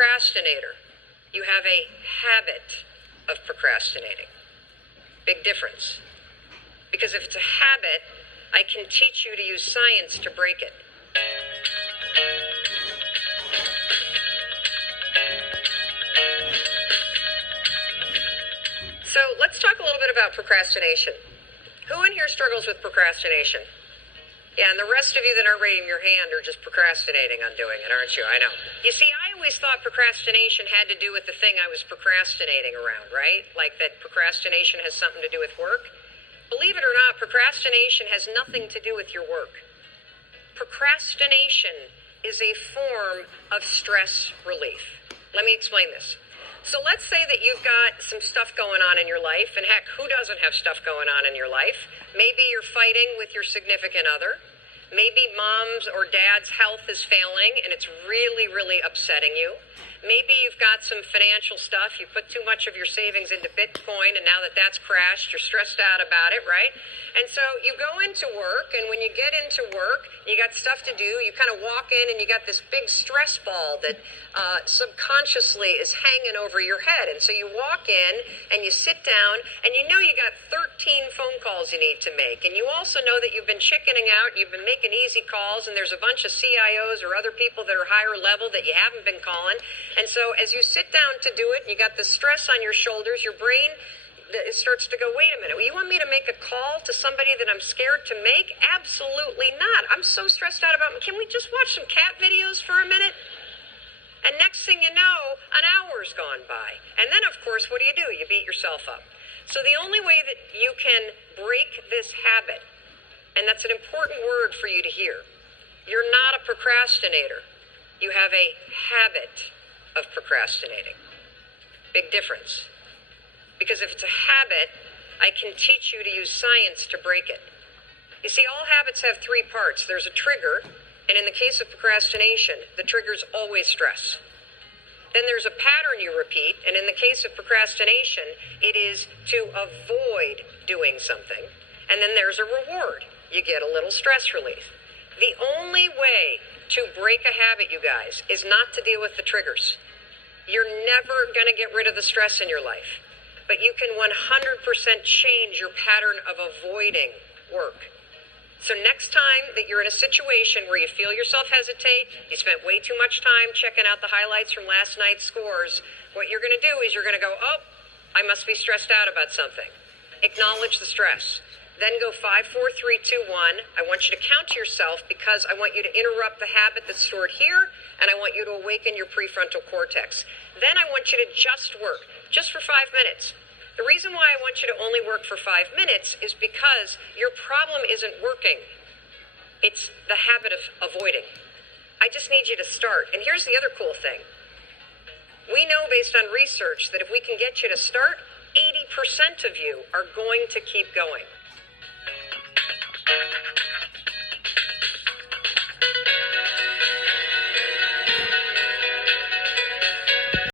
procrastinator. You have a habit of procrastinating. Big difference. Because if it's a habit, I can teach you to use science to break it. So let's talk a little bit about procrastination. Who in here struggles with procrastination? Yeah, and the rest of you that aren't raising your hand are just procrastinating on doing it, aren't you? I know. You see, I always thought procrastination had to do with the thing I was procrastinating around, right? Like that procrastination has something to do with work. Believe it or not, procrastination has nothing to do with your work. Procrastination is a form of stress relief. Let me explain this. So let's say that you've got some stuff going on in your life, and heck, who doesn't have stuff going on in your life? Maybe you're fighting with your significant other. Maybe mom's or dad's health is failing, and it's really, really upsetting you. Maybe you've got some financial stuff. You put too much of your savings into Bitcoin, and now that that's crashed, you're stressed out about it, right? And so you go into work, and when you get into work, you got stuff to do. You kind of walk in, and you got this big stress ball that subconsciously is hanging over your head. And so you walk in, and you sit down, and you know you got 13 phone calls you need to make. And you also know that you've been chickening out, you've been making easy calls, and there's a bunch of CIOs or other people that are higher level that you haven't been calling. And so as you sit down to do it, and you got the stress on your shoulders, your brain it starts to go, wait a minute, you want me to make a call to somebody that I'm scared to make? Absolutely not. I'm so stressed out about, can we just watch some cat videos for a minute? And next thing you know, an hour's gone by. And then, of course, what do? You beat yourself up. So the only way that you can break this habit, and that's an important word for you to hear, you're not a procrastinator. You have a habit of procrastinating. Big difference. Because if it's a habit, I can teach you to use science to break it. You see, all habits have three parts. There's a trigger, and in the case of procrastination, the trigger's always stress. Then there's a pattern you repeat, and in the case of procrastination, it is to avoid doing something. And then there's a reward. You get a little stress relief. The only way to break a habit, you guys, is not to deal with the triggers. You're never going to get rid of the stress in your life. But you can 100% change your pattern of avoiding work. So next time that you're in a situation where you feel yourself hesitate, you spent way too much time checking out the highlights from last night's scores, what you're going to do is you're going to go, oh, I must be stressed out about something. Acknowledge the stress. Then go 5, 4, 3, 2, 1. I want you to count to yourself because I want you to interrupt the habit that's stored here, and I want you to awaken your prefrontal cortex. Then I want you to just work, just for 5 minutes. The reason why I want you to only work for 5 minutes is because your problem isn't working. It's the habit of avoiding. I just need you to start. And here's the other cool thing. We know based on research that if we can get you to start, 80% of you are going to keep going.